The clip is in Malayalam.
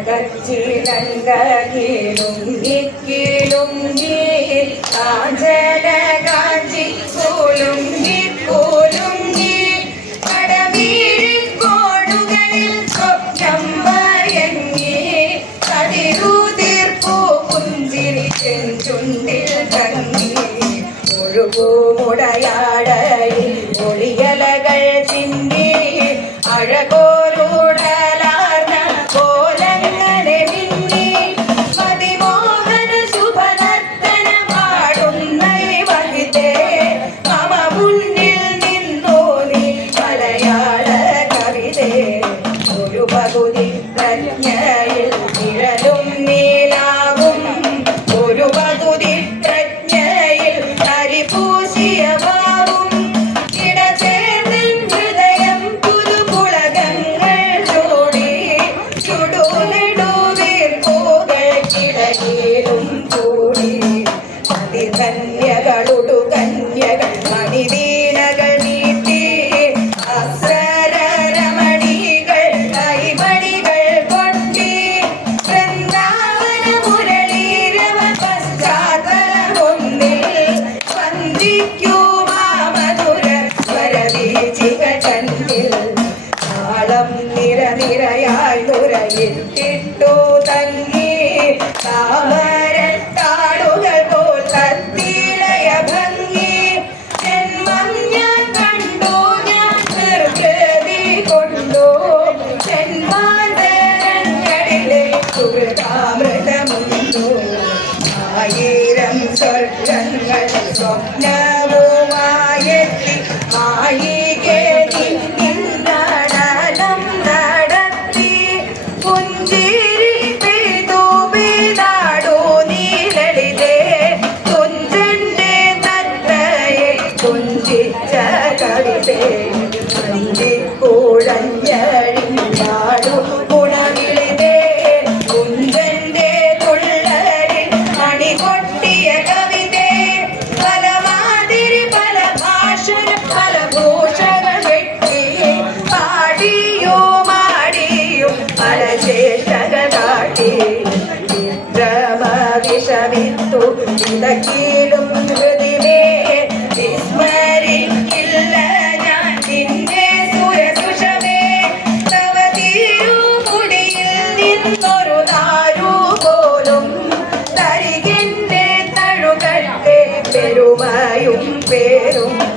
കച്ചിലങ്കീലുങ്കിലുങ്കി കാഞ്ചന കാഞ്ചി ചുണ്ടിൽ ഒഴുകുമുടയാടയിൽ പകുതി പ്രജ്ഞയിൽ നിഴലും നീലാവും ഒരു പകുതി പ്രജ്ഞയിൽ ഹരിപൂശിയ ഭാവും ഇടചേർന്നിൻ ഹൃദയം പുതുപുളകങ്ങൾ ചൂടി കൂടി. നുരയിട്ടിട്ടു തങ്ങി താമര പോൽ തത്തിലയ ഭംഗി. ജന്മം ഞാൻ കണ്ടു ഞാൻ നിർവൃതി കൊണ്ടു. ജന്മാന്തരങ്ങളിലെ സുഹൃതാമൃതമുണ്ടു ആയിരം സ്വർഗങ്ങൾ സ്വപ്നവുമായെത്തി കവിതേ കുഴഞ്ഞഴിഞ്ഞാടു ഗുണവിളിതേ കുഞ്ചന്റെ തുള്ളരിൽ മണി കൊട്ടിയ കവിതേ പല മാതിരി പല ഭാഷകൾ പല പാടിയോ മാടിയും പല ചേഷ്ടകൾ um o.